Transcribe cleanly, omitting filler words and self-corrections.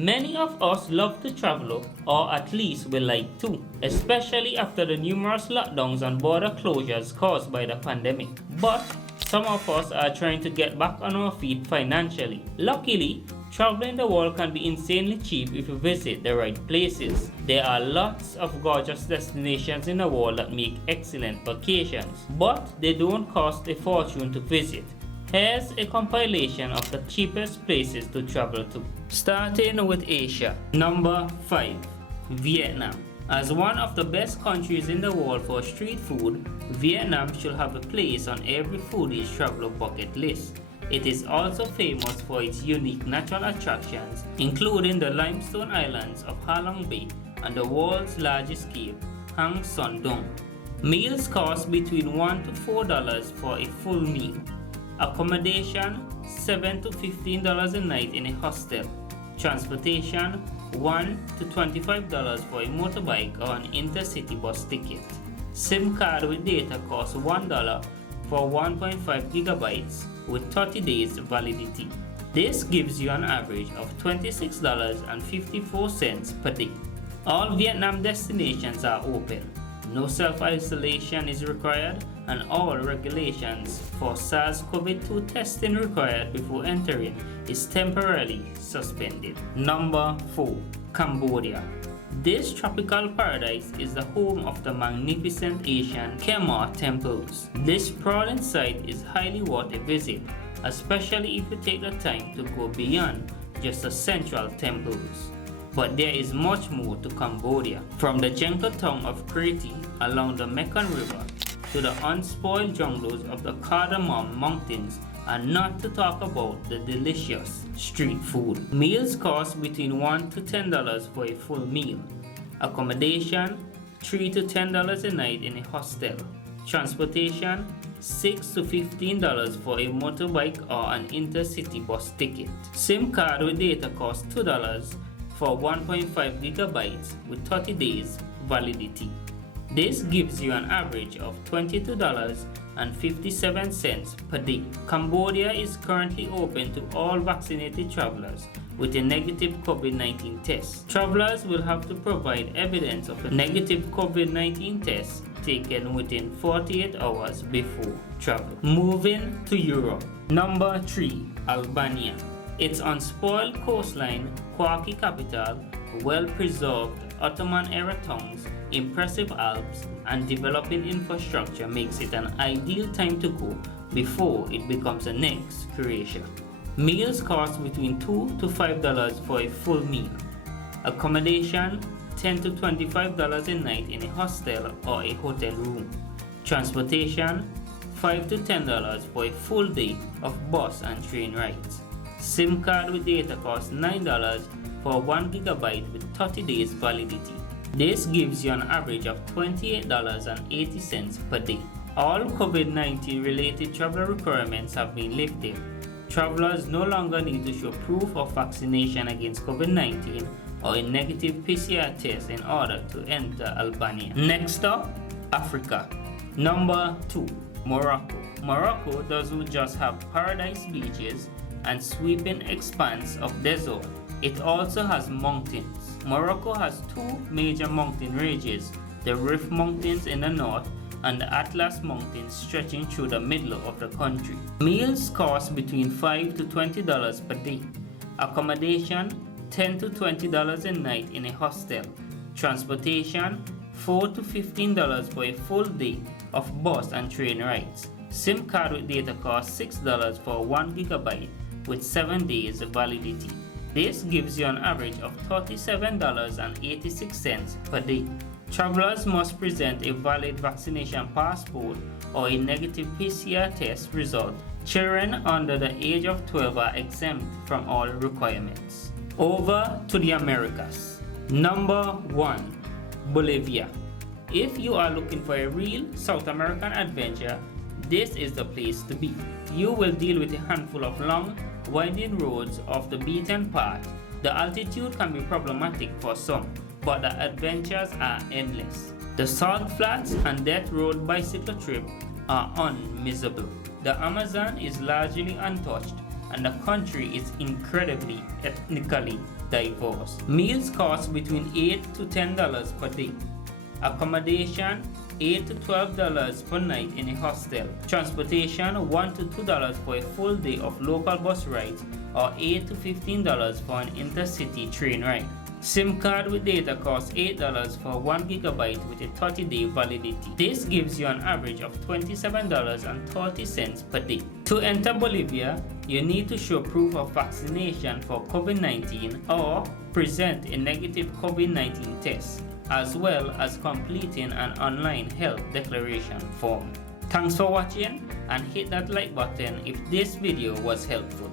Many of us love to travel, or at least we like to, especially after the numerous lockdowns and border closures caused by the pandemic. But some of us are trying to get back on our feet financially. Luckily, traveling the world can be insanely cheap if you visit the right places. There are lots of gorgeous destinations in the world that make excellent vacations, but they don't cost a fortune to visit. Here's a compilation of the cheapest places to travel to. Starting with Asia. Number 5. Vietnam. As one of the best countries in the world for street food, Vietnam should have a place on every foodie's traveler bucket list. It is also famous for its unique natural attractions, including the limestone islands of Ha Long Bay and the world's largest cave, Hang Son Doong. Meals cost between $1 to $4 for a full meal. Accommodation $7 to $15 a night in a hostel. Transportation $1 to $25 for a motorbike or an intercity bus ticket. SIM card with data costs $1 for 1.5 gigabytes with 30 days validity. This gives you an average of $26.54 per day. All Vietnam destinations are open. No self-isolation is required, and all regulations for SARS-CoV-2 testing required before entering is temporarily suspended. Number 4. Cambodia. This tropical paradise is the home of the magnificent Asian Khmer temples. This sprawling site is highly worth a visit, especially if you take the time to go beyond just the central temples. But there is much more to Cambodia. From the gentle town of Kreti along the Mekong River to the unspoiled jungles of the Cardamom Mountains, and not to talk about the delicious street food. Meals cost between $1 to $10 for a full meal. Accommodation $3 to $10 a night in a hostel. Transportation $6 to $15 for a motorbike or an intercity bus ticket. SIM card with data costs $2 for 1.5 gigabytes with 30 days validity. This gives you an average of $22.57 per day. Cambodia is currently open to all vaccinated travelers with a negative COVID-19 test. Travelers will have to provide evidence of a negative COVID-19 test taken within 48 hours before travel. Moving to Europe. Number 3. Albania. Its unspoiled coastline, quirky capital, well-preserved Ottoman-era towns, impressive Alps, and developing infrastructure makes it an ideal time to go before it becomes the next Croatia. Meals cost between $2 to $5 for a full meal. Accommodation $10 to $25 a night in a hostel or a hotel room. Transportation $5 to $10 for a full day of bus and train rides. SIM card with data costs $9 for 1 gigabyte with 30 days validity. This gives you an average of $28.80 per day. All COVID-19 related travel requirements have been lifted. Travelers no longer need to show proof of vaccination against COVID-19 or a negative PCR test in order to enter Albania. Next up, Africa. Number 2. Morocco. Morocco doesn't just have paradise beaches and sweeping expanse of desert. It also has mountains. Morocco has 2 major mountain ranges, the Rif Mountains in the north and the Atlas Mountains stretching through the middle of the country. Meals cost between $5 to $20 per day. Accommodation $10 to $20 a night in a hostel. Transportation $4 to $15 for a full day of bus and train rides. SIM card with data costs $6 for 1 gigabyte with 7 days validity. This gives you an average of $37.86 per day. Travelers must present a valid vaccination passport or a negative PCR test result. Children under the age of 12 are exempt from all requirements. Over to the Americas. Number 1. Bolivia. If you are looking for a real South American adventure, this is the place to be. You will deal with a handful of long, winding roads off the beaten path. The altitude can be problematic for some, but the adventures are endless. The salt flats and death road bicycle trip are unmissable. The Amazon is largely untouched, and the country is incredibly ethnically divorce. Meals cost between $8 to $10 per day. Accommodation $8 to $12 per night in a hostel. Transportation $1 to $2 for a full day of local bus rides or $8 to $15 for an intercity train ride. SIM card with data costs $8 for 1 gigabyte with a 30-day validity. This gives you an average of $27.30 per day. To enter Bolivia, you need to show proof of vaccination for COVID-19 or present a negative COVID-19 test, as well as completing an online health declaration form. Thanks for watching and hit that like button if this video was helpful.